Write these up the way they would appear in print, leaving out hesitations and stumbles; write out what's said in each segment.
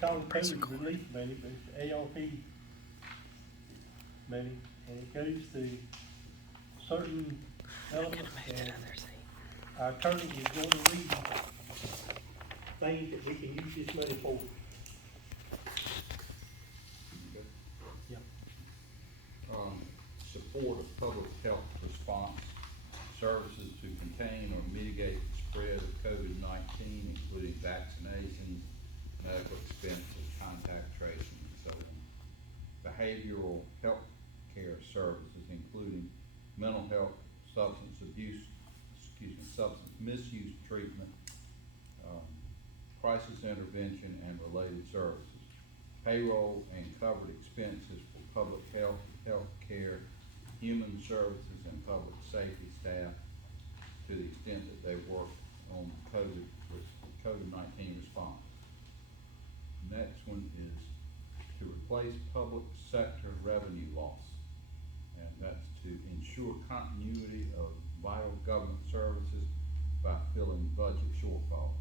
called COVID relief money, but it's the ARP money, and it goes to certain elements, and our attorney is going to read things that we can use this money for. Yeah. Support of public health response services to contain or mitigate the spread of COVID-19, including vaccinations, medical expenses, contact tracing, and so on. Behavioral health care services, including mental health, substance misuse treatment, crisis intervention, and related services. Payroll and covered expenses for public health, health care, human services, and public safety staff to the extent that they work on COVID-19 response. Next one is to replace public sector revenue loss, and that's to ensure continuity of vital government services by filling budget shortfalls.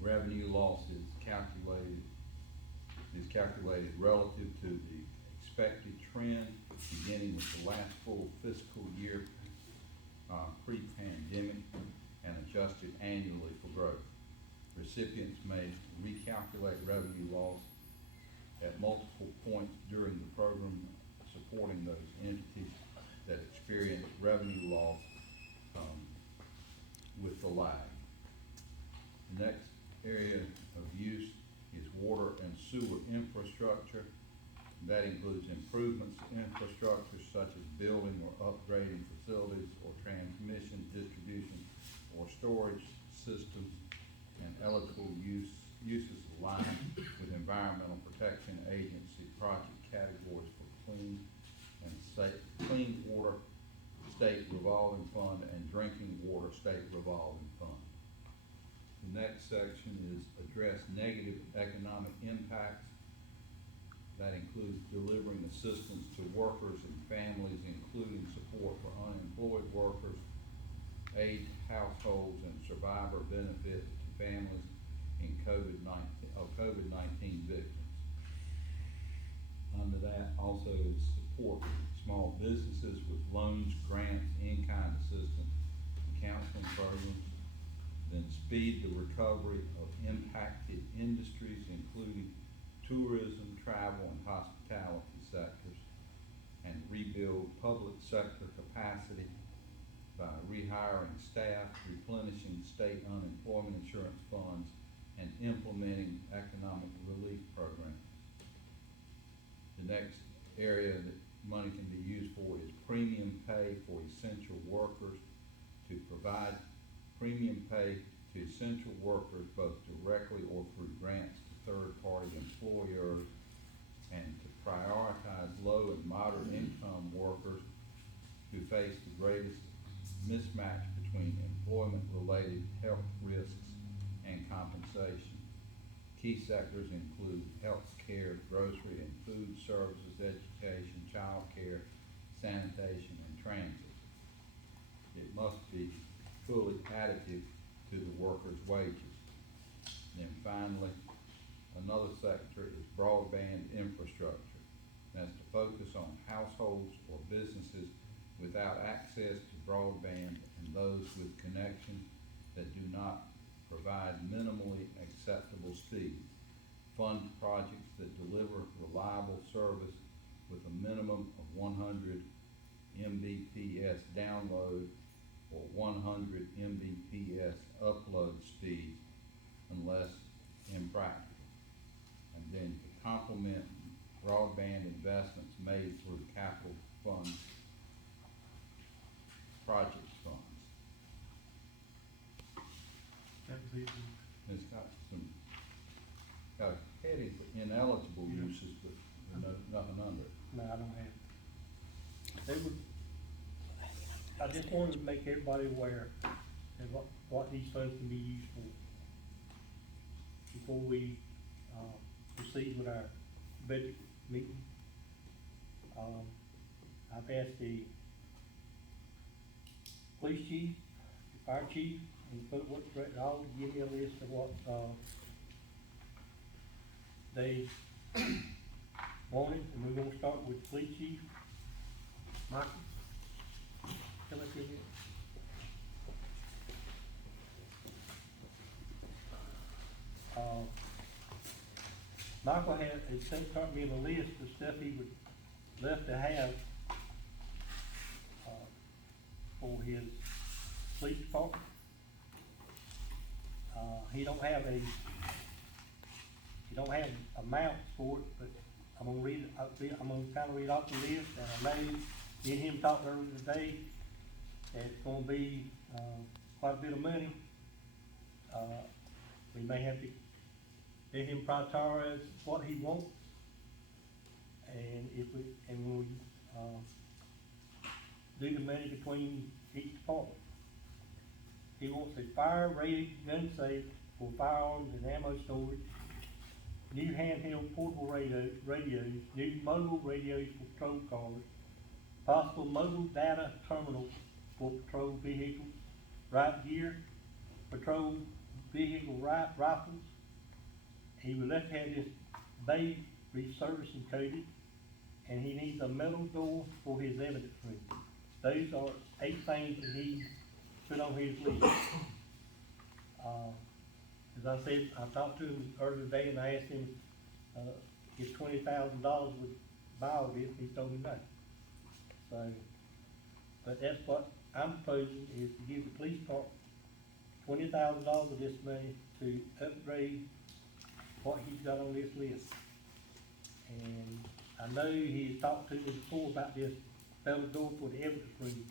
Revenue loss is calculated relative to the expected trend beginning with the last full fiscal year pre-pandemic and adjusted annually for growth. Recipients may recalculate revenue loss at multiple points during the program, supporting those entities that experience revenue loss with the lag. The next area of use is water and sewer infrastructure. That includes improvements to infrastructure such as building or upgrading facilities or transmission, distribution, or storage systems, and eligible uses aligned with Environmental Protection Agency project categories for clean water state revolving fund and drinking water state revolving fund. The next section is address negative economic impacts. That includes delivering assistance to workers and families, including support for unemployed workers, aid to households, and survivor benefits to families in COVID-19 victims. Under that also is support small businesses with loans, grants, in-kind assistance, and counseling programs. Then speed the recovery of impacted industries, including tourism, travel, and hospitality sectors, and rebuild public sector capacity by rehiring staff, replenishing state unemployment insurance funds, and implementing economic relief programs. The next area that money can be used for is premium pay for essential workers, to provide premium pay to essential workers both directly or through grants to third-party employers, and to prioritize low and moderate income workers who face the greatest mismatch between employment-related health risks and compensation. Key sectors include health care, grocery and food services, education, child care, sanitation, and transit. It must be fully additive to the workers' wages. And then finally, another sector is broadband infrastructure. That's to focus on households or businesses without access to broadband and those with connections that do not provide minimally acceptable speeds. Fund projects that deliver reliable service with a minimum of 100 Mbps download or 100 Mbps upload speeds unless impractical. And then to complement broadband investments made through capital fund project funds. It's got a heading for ineligible uses, but nothing under it. No, I don't have it. I just wanted to make everybody aware of what these funds can be used for before we, proceed with our budget meeting. I've asked the police chief, the fire chief, and public works director all to give me a list of what, they wanted, and we're gonna start with police chief. Michael, come up here. Michael had sent me a list of stuff he would love to have, for his police department. He don't have amounts for it, but I'm gonna read it, I'm gonna kinda read off the list, and I know, me and him talked earlier today, that it's gonna be, quite a bit of money. We may have to let him prioritize what he wants, and when we, do the money between each department. He wants a fire-rated gun safe for firearms and ammo storage, new handheld portable radios, new mobile radios for patrol cars, possible mobile data terminals for patrol vehicles, riot gear, patrol vehicle rifles. He would like to have this bay resurfaced and coated, and he needs a metal door for his evidence room. Those are 8 things that he put on his list. As I said, I talked to him earlier today and I asked him, if $20,000 would buy all this, he told me no. So, but that's what I'm proposing, is to give the police department $20,000 of this money to upgrade what he's got on this list. And I know he's talked to me before about this metal door for the evidence room.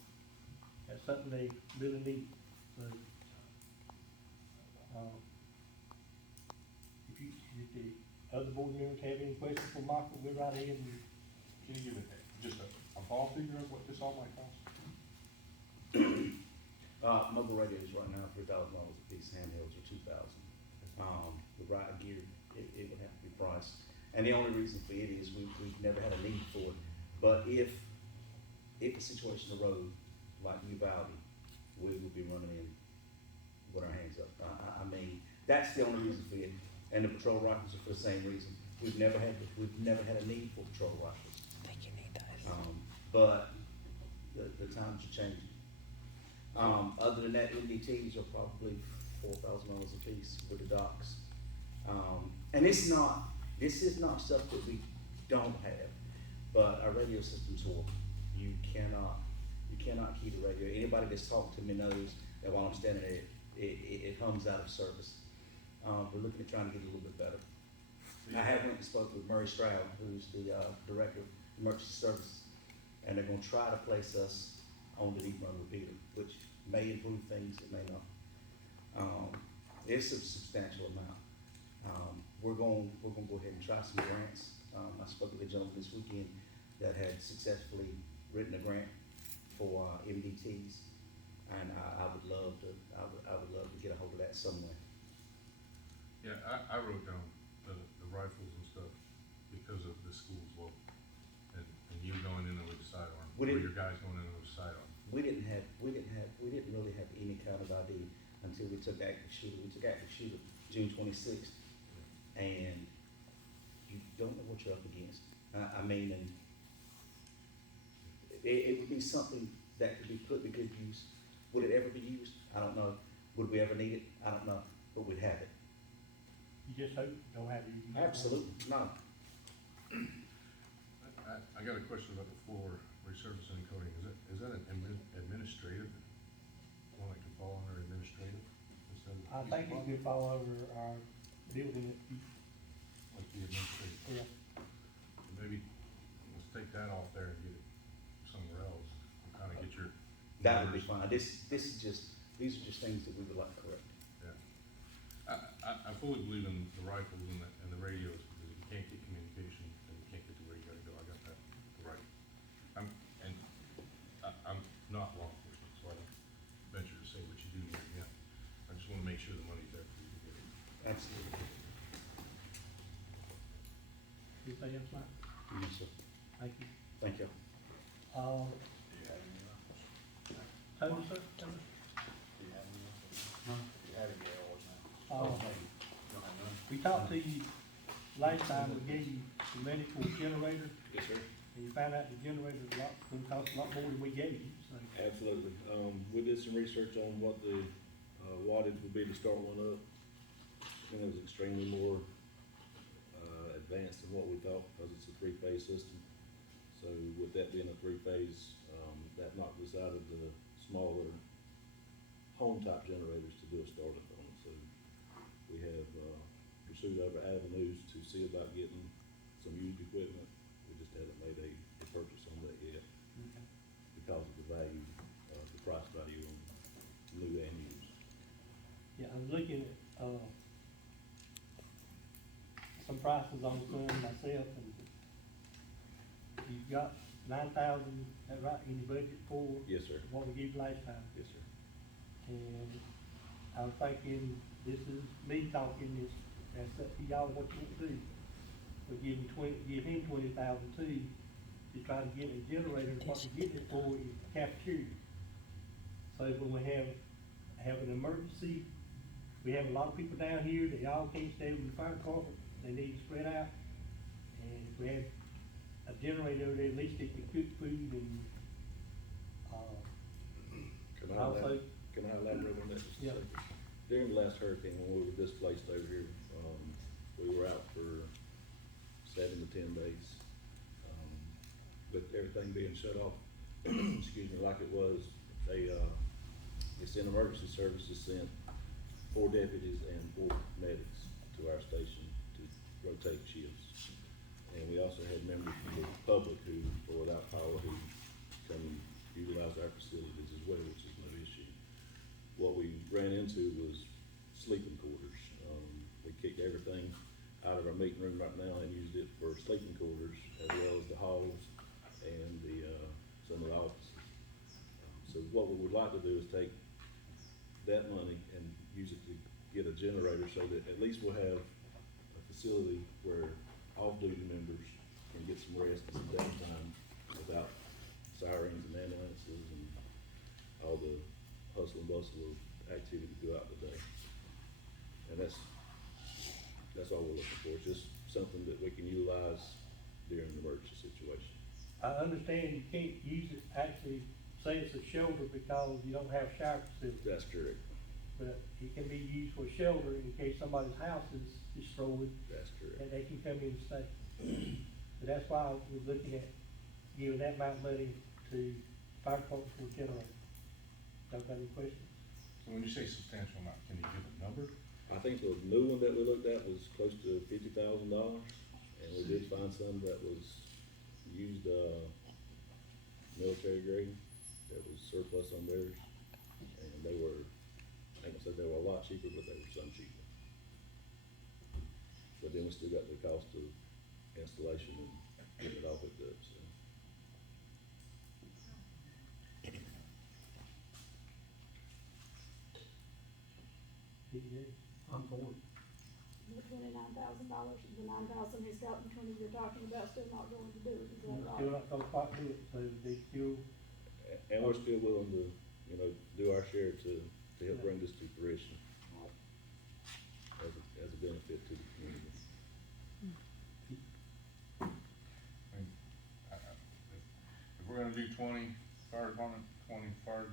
That's something they really need. So, if the other board members have any questions for Michael, we're right ahead and. Can you give it just a ball figure of what this all might cost? Mobile radios right now, $3,000 a piece, handhelds are $2,000. The riot gear, it would have to be priced. And the only reason for it is we've never had a need for it. But if a situation arose like Uvalde, we would be running in with our hands up. I mean, that's the only reason for it. And the patrol rifles are for the same reason. We've never had a need for patrol rifles. I think you need those. But the times are changing. Other than that, NDTs are probably $4,000 a piece with the docks. And this is not stuff that we don't have, but our radio system's horrible. You cannot key the radio. Anybody that's talked to me knows that while I'm standing there, it hums out of service. We're looking at trying to get it a little bit better. I have went and spoke with Murray Stroud, who's the director of emergency services, and they're gonna try to place us on the deep run repeater, which may improve things, it may not. It's a substantial amount. We're gonna go ahead and try some grants. I spoke with a gentleman this weekend that had successfully written a grant for MDTs, and I would love to get a hold of that somewhere. Yeah, I wrote down the rifles and stuff because of the school's local, and you going in there with a sidearm, or your guys going in there with a sidearm. We didn't really have any kind of idea until we took active shooter. We took active shooter June 26th, and you don't know what you're up against. I mean, and it would be something that could be put to good use. Would it ever be used? I don't know. Would we ever need it? I don't know, but we'd have it. You just hope you don't have it. Absolutely, no. I got a question about the floor resurfacing and coating. Is that an administrative, one that can fall under administrative instead of? I think it could fall over our building, Like the administrative. yeah. Maybe let's take that off there and get it somewhere else, and kind of get your. That would be numbers. fine. These are just things that we would like to correct. Yeah. I fully believe in the rifles and the radios, because if you can't get communication, then you can't get to where you gotta go. I got that right. I'm not law enforcement, so I don't venture to say what you do here yet. I just wanna make sure the money's there for you to get it. Absolutely. Anything else, Mike? Yes, sir. Thank you. Thank you. Total, sir? We talked to you last time we gave you the money for a generator, Yes, sir. and you found out the generator's gonna cost a lot more than we gave you, so. Absolutely. We did some research on what the, wattage would be to start one up. And it was extremely more, advanced than what we thought, because it's a three-phase system. So with that being a three-phase, that knocked us out of the smaller home-type generators to do a startup on. So we have, pursued other avenues to see about getting some used equipment. We just haven't made a purchase on that yet because of the value, the price value on new and used. Yeah, I was looking at, some prices on some myself, and you've got 9,000, that right, in your budget for Yes, sir. what we gave last time. Yes, sir. And I was thinking, this is me talking, this, that's up to y'all what you want to do. We give him 20,000 too, to try to get a generator, what we get it for is cafeteria. So when we have an emergency, we have a lot of people down here, they all can't stay with the fire department, they need to spread out. And if we have a generator over there, at least they can cook food and, Can I also, elab- can I elaborate on that just a Yeah. second? During the last hurricane, when we were displaced over here, we were out for 7 to 10 days. With everything being shut off, excuse me, like it was, it's in emergency services sent 4 deputies and 4 medics to our station to rotate shifts. And we also had members from the public who, or without power, who come and utilize our facilities as well, which is no issue. What we ran into was sleeping quarters. We kicked everything out of our meeting room right now and used it for sleeping quarters, as well as the halls and some of the offices. So what we would like to do is take that money and use it to get a generator, so that at least we'll have a facility where off-duty members can get some rest and some downtime without sirens and ambulances and all the hustle and bustle of activity throughout the day. And that's all we're looking for. It's just something that we can utilize during an emergency situation. I understand you can't use it, actually, say it's a shelter because you don't have shower facilities. That's correct. But it can be used for shelter in case somebody's house is destroyed, That's correct. and they can come in and stay. So that's why I was looking at giving that amount of money to fire department for a generator. Don't got any questions? So when you say substantial amount, can you give a number? I think the new one that we looked at was close to $50,000, and we did find some that was used, military grade, that was surplus on theirs, and they were, I think I said they were a lot cheaper, but they were some cheaper. But then we still got the cost of installation and getting it all hooked up, so. Yeah. I'm for it. The $29,000, the 9,000 has got which one you're talking about still not going to do it, is that Still right? not gonna quite do it, so they still, And we're still willing to, do our share to help bring this to fruition as a benefit to the community. If we're gonna do 20, fire department, 20, fire,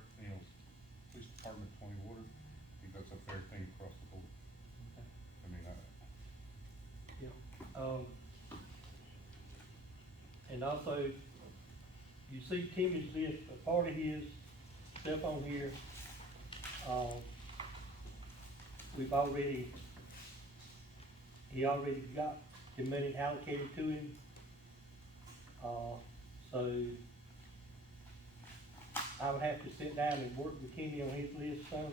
police department, 20 water, I think that's a fair thing across the board. I mean, yeah. And also, you see Timmy's list, a part of his stuff on here, he already got the money allocated to him. So I would have to sit down and work with Timmy on his list some,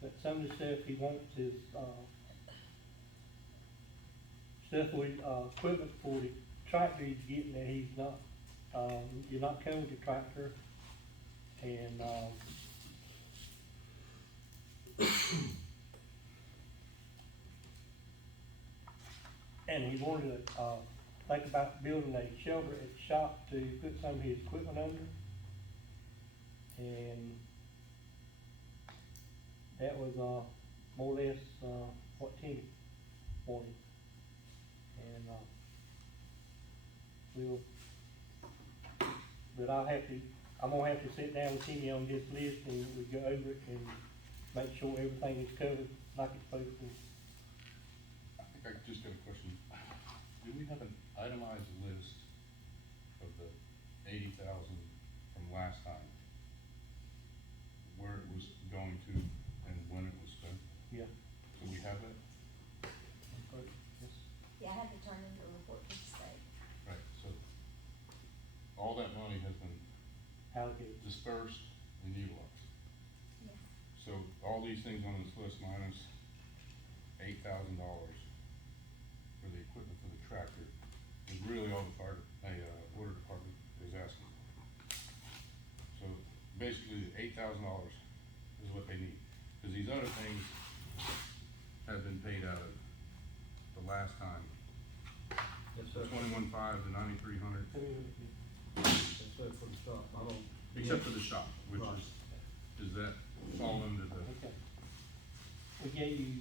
but some of the stuff he wants is, stuff with, equipment for the tractor he's getting that he's not, you're not coming to tractor. And, and he wanted to, think about building a shelter at the shop to put some of his equipment under. And that was, more or less, what Timmy wanted. we'll, but I'm gonna have to sit down with Timmy on this list and we go over it and make sure everything is covered like it's supposed to. I think I just got a question. Do we have an itemized list of the 80,000 from last time? Where it was going to and when it was spent? Yeah. Do we have that? Yes. Yeah, I had to turn in the report to the state. Right, so all that money has been Allocated. dispersed and utilized. Yeah. So all these things on this list minus $8,000 for the equipment for the tractor is really all the water department is asking. So basically, $8,000 is what they need, because these other things have been paid out of the last time. Except, 21.5 to 9,300, except for the shop, I don't. except for the shop, which Right. is that fall under the, Okay. We gave you,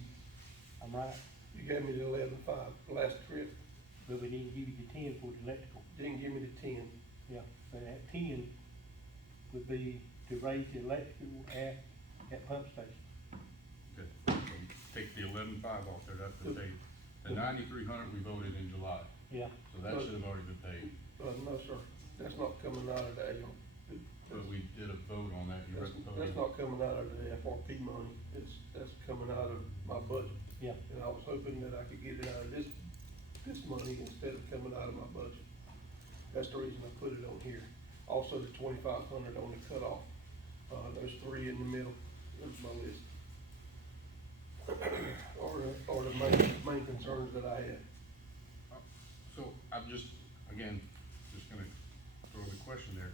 I'm right, You gave me the 11.5 last trip, but we didn't give you the 10 for the electrical. didn't give me the 10. Yeah, so that 10 would be to raise the electrical at pump station. okay, so take the 11.5 off there, that's been paid. The 9,300 we voted in July, Yeah, so that should have already been paid, No, sir, that's not coming out of the ARP. but we did a vote on that, you read the vote? That's not coming out of the FRP money, that's coming out of my budget. yeah, And I was hoping that I could get it out of this money instead of coming out of my budget. That's the reason I put it on here. Also, the 2,500 on the cutoff, there's 3 in the middle of my list. Or the main concerns that I had. So I'm just, again, just gonna throw the question there.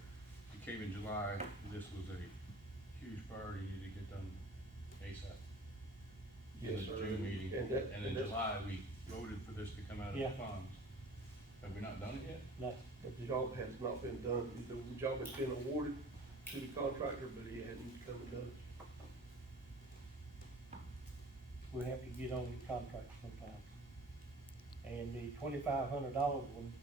You came in July, this was a huge priority, you need to get done ASAP. In Yes, the sir. June meeting, And that- and in that's- July, we voted for this to come out of the Yeah. funds. Have we not done it yet? no, But the job has not been done. The job has been awarded to the contractor, but he hadn't come and done it. we'll have to get on the contract sometime. And the $2,500 one,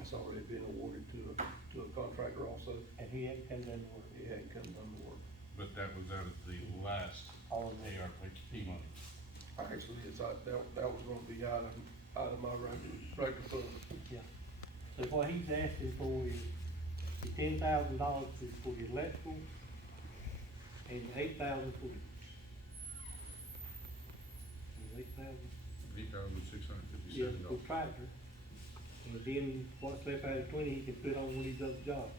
It's already been awarded to a contractor also. and he hadn't come done the work, He hadn't come done the work. But that was out of the last all of that. ARP money. Actually, that was gonna be out of my regular fund. Yeah. So what he's asking for is the $10,000 is for the electrical and the 8,000 for the. 8,000? $8,657. Yeah, for tractor. And then what's left out of 20, he can put on one of these other jobs.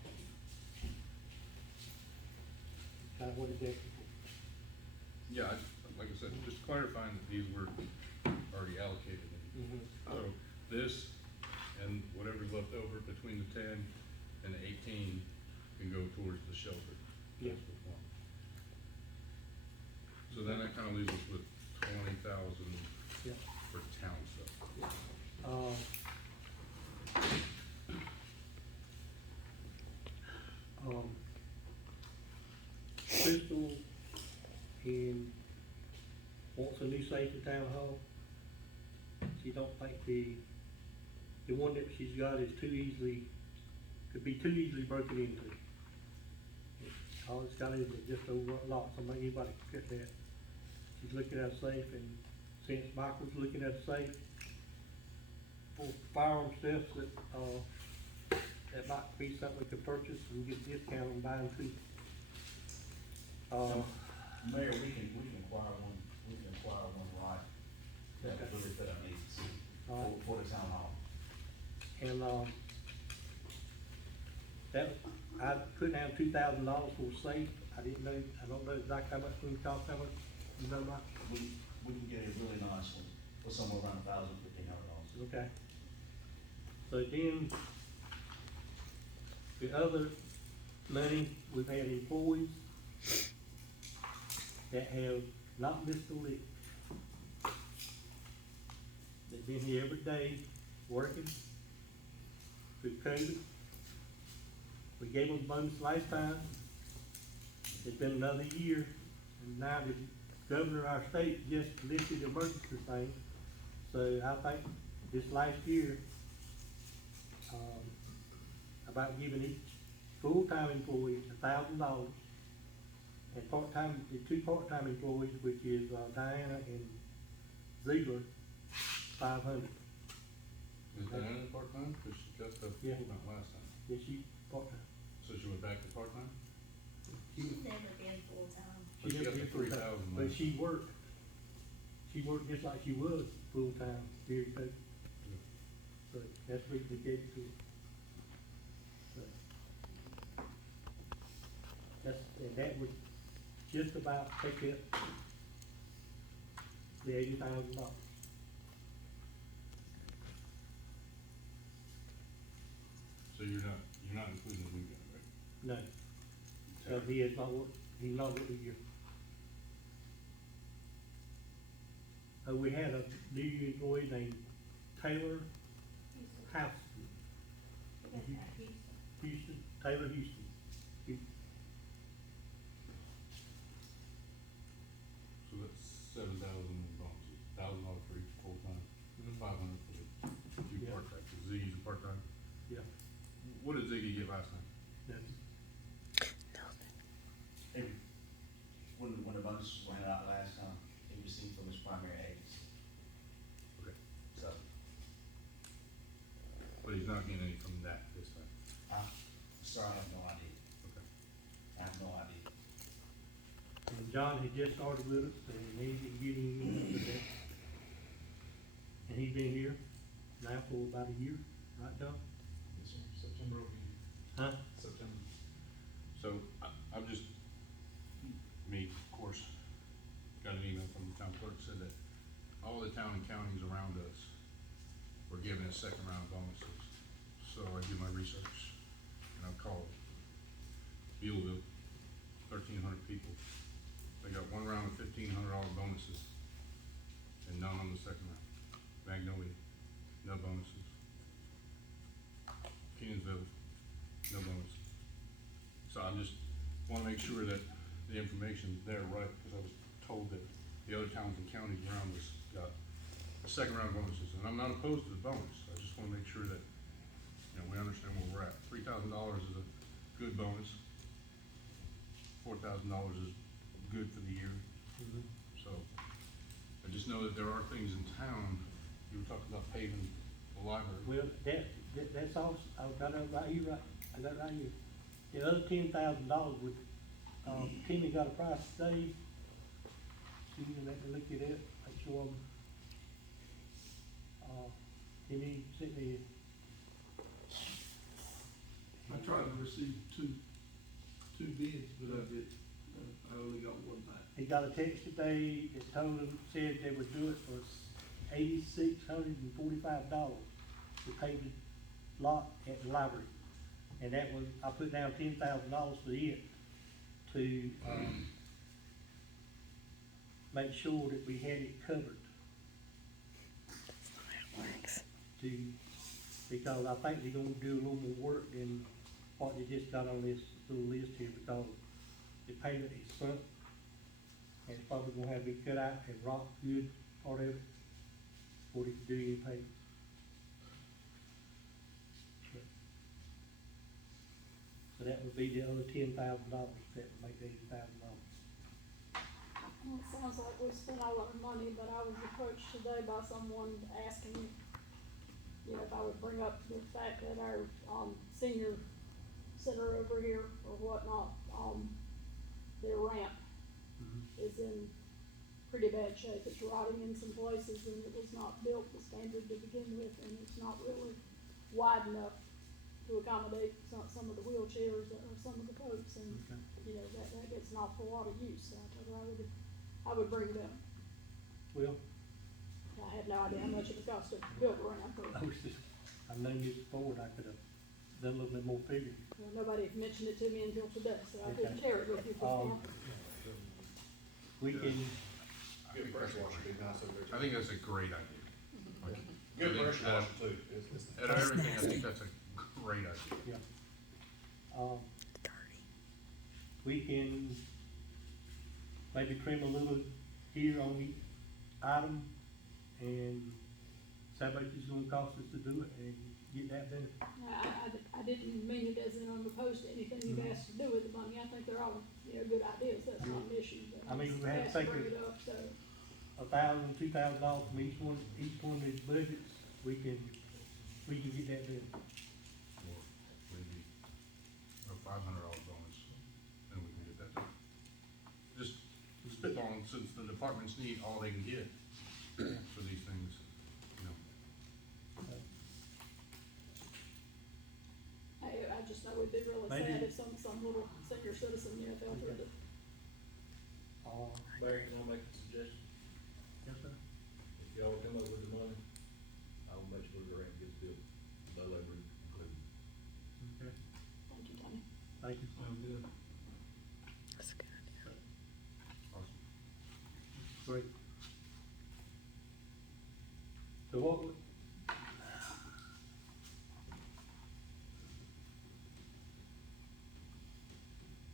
Kind of what he's asking for. Yeah, like I said, just clarifying that these were already allocated. So this and whatever's left over between the 10 and the 18 can go towards the shelter. Yeah. So then that kind of leaves us with 20,000 Yeah. for town stuff. Crystal wants a new safe in town hall. She don't think the one that she's got is could be too easily broken into. All it's got is just over a lock, so maybe anybody can fit that. She's looking at a safe, and since Michael's looking at a safe for firearm stuff that might be something we could purchase and get a discount on buying too. Mayor, we can acquire one right, that Okay. would really fit our needs All right. for the town hall. And, that, I couldn't have $2,000 for a safe, I don't know exactly how much it would cost, how much, you know, Mike? We can get a really nice one for somewhere around $1,000, $1,500. Okay. So then, the other money, we've had employees that have not missed a lick. They've been here every day, working through COVID. We gave them a bonus last time. It's been another year, and now the governor of our state just lifted the emergency thing. So I think this last year, about giving each full-time employee $1,000, and part-time, the two part-time employees, which is Diana and Ziegler, 500. Is Diana part-time? Cause she got the Yeah. full-time last time. Yeah, she part-time. So she went back to part-time? She's never been full-time. But she never got the did full-time, 3,000 but last she worked just like she was full-time here at Coke. So that's what we gave it to her. So, and that would just about take up the $80,000. So you're not including the weekend, right? No, so he is not work, he's not working here. We had a new employee named Taylor Houston. Houston, Taylor Houston. So that's 7,000 in bonuses, $1,000 for each full-time, Mhm. 500 for the two Yeah. part-time, 'cause Ziggy's a part-time. Yeah. What did Ziggy get last time? That's- When the bonus went out last time, he received from his primary agency, Okay. so, But he's not getting any from that this time. sir, I have no idea, Okay. I have no idea. And John had just started with us, and he's been getting into that. And he's been here now for about a year, right, John? Yes, sir. September will be, Huh? September. So I'm just, me, of course, got an email from the town clerk, said that all the town and counties around us were given a second round of bonuses. So I did my research and I called Bealville, 1,300 people. They got one round of $1,500 bonuses and none on the second round. Magnolia, no bonuses. Keensville, no bonuses. So I just wanna make sure that the information's there right, because I was told that the other towns and counties around us got a second round of bonuses, and I'm not opposed to the bonus, I just wanna make sure that, you know, we understand where we're at. $3,000 is a good bonus. $4,000 is good for the year, Mhm. so I just know that there are things in town, you were talking about paving the library. Well, that's all, I've got it right here, I got it right here. The other $10,000 would, Timmy got a price today. So you can let me look at it, make sure Timmy sent me, I tried to receive two bids, but I only got one back. he got a text today that told him, said they would do it for $8,645 to pave the lot at the library. And that was, I put down $10,000 for it to, make sure that we had it covered. To, because I think they're gonna do a little more work than what they just got on this little list here, because the pavement is sunk. And it's probably gonna have to be cut out and rock good, part of it, before they can do any pavement. So that would be the other $10,000, that would make $80,000. Well, it sounds like we spent all our money, but I was approached today by someone asking, you know, if I would bring up the fact that our, senior center over here or whatnot, their ramp is in pretty bad shape. It's rotting in some places and it was not built to standard to begin with, and it's not really wide enough to accommodate some of the wheelchairs or some of the folks, and, Okay. you know, that gets an awful lot of use. So I told her I would bring them. Well, I had no idea how much it would cost to build a ramp, or, I was just, I've known you before, and I could have done a little bit more figuring. well, nobody had mentioned it to me until today, so I Okay. couldn't share it with you for now. We can, Good pressure washer would be nice over there too. I think that's a great idea. Like, Good I think pressure that- washer too. It's Out of everything, I think that's a great idea. yeah. We can maybe trim a little here on each item and how much it's gonna cost us to do it and get that done. I didn't mean it as in I'm opposed to anything you've Mhm. asked to do with the money, I think they're all, good ideas, that's not an issue, but I mean, I'm we had to asked to take bring it- it up, so. $1,000, $2,000 from each one of these budgets, we can get that done. Or maybe a $500 bonus, and we can get that done. Just spitballing, since the departments need all they can get for these things, you know. I just know it'd be really Maybe- sad if some little senior citizen, fell through the, Mayor, can I make a suggestion? Yes, sir. If y'all come up with the money, I'll make sure the rent gets built, no labor included. Okay, thank you, Tony. thank you. Good. Awesome. Great. So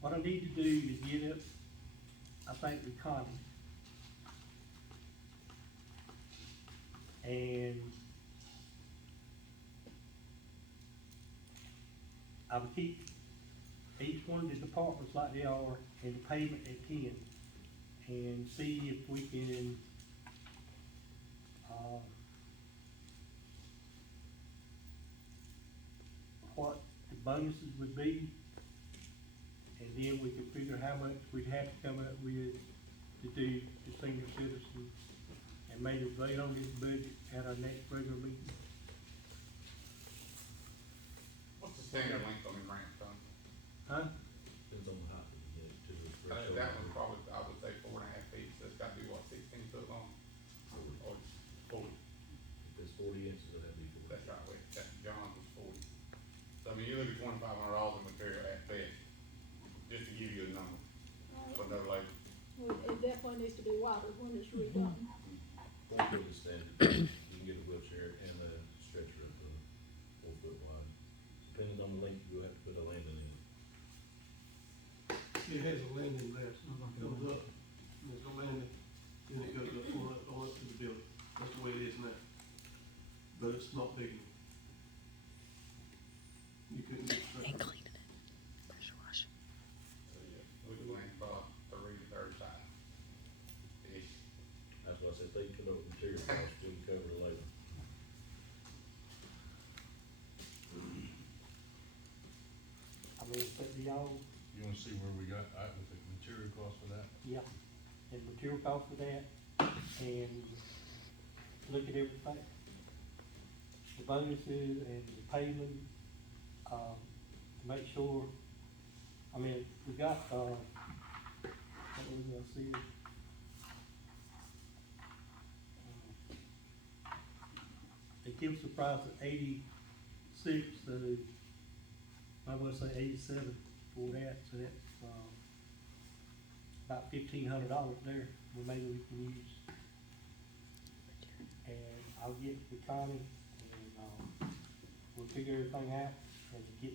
what I need to do is get up, I think, with Connie. And I will keep each one of the departments like they are and the payment at 10. And see if we can, what the bonuses would be. And then we could figure how much we'd have to come up with to do the senior citizens. And maybe vote on this budget at our next regular meeting. What's the standard length on the grant fund? Huh? Depends on the height of the unit too. That one's probably, I would say 4.5 feet, so it's gotta be what, 16 foot long? Or 40, If it's 40 inches, it'll have to be 40. that's right, wait, that, John's was 40. So I mean, you look at $2,500 in material at best, just to give you a number, but no labor. It definitely needs to be wider when it's redone. 4 foot is standard. You can get a wheelchair and a stretcher up to 4 foot wide. Depending on the length, you'll have to put a landing in. It has a landing there, so it comes up, and there's a landing, then it goes up, on up to the building, that's the way it is now. But it's not big enough. You couldn't get straight. So yeah, we could length about 3 to 35. Ish. That's why I said, they come up with material costs, we can cover the labor. I mean, it's up to y'all. You wanna see where we got at with the material cost for that? Yeah, and material cost for that, and look at everything. The bonuses and the payment, make sure, I mean, we got, what was I see? It gives the price of 86, so I would say 87 for that, so that's, about $1,500 there, well, maybe we can use. And I'll get with Connie, and, we'll figure everything out, and get,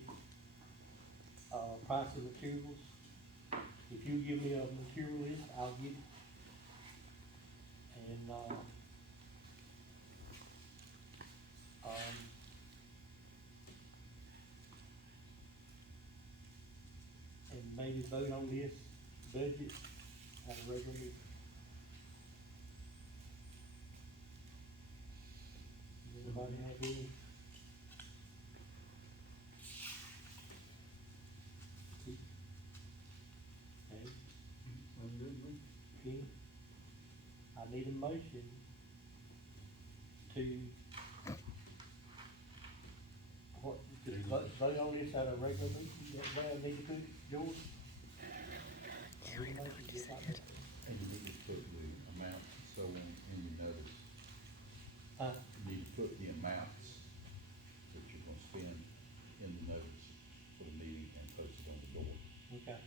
price of materials. If you give me a material list, I'll get it. And, and maybe vote on this budget at a regular meeting. Does anybody have any? Okay. Okay. I need a motion to, what, to vote on this at a regular meeting, that's where I need to put it, George? And you need to put the amount and so on in your notice. Uh, You need to put the amounts that you're gonna spend in the notice for the meeting and post it on the door. okay.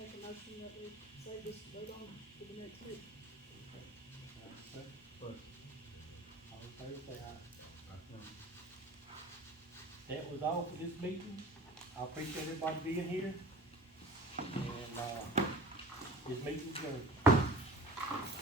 Make a motion that we say this vote on to the next week. But, all in favor, say aye. That was all for this meeting. I appreciate everybody being here. And, this meeting's adjourned.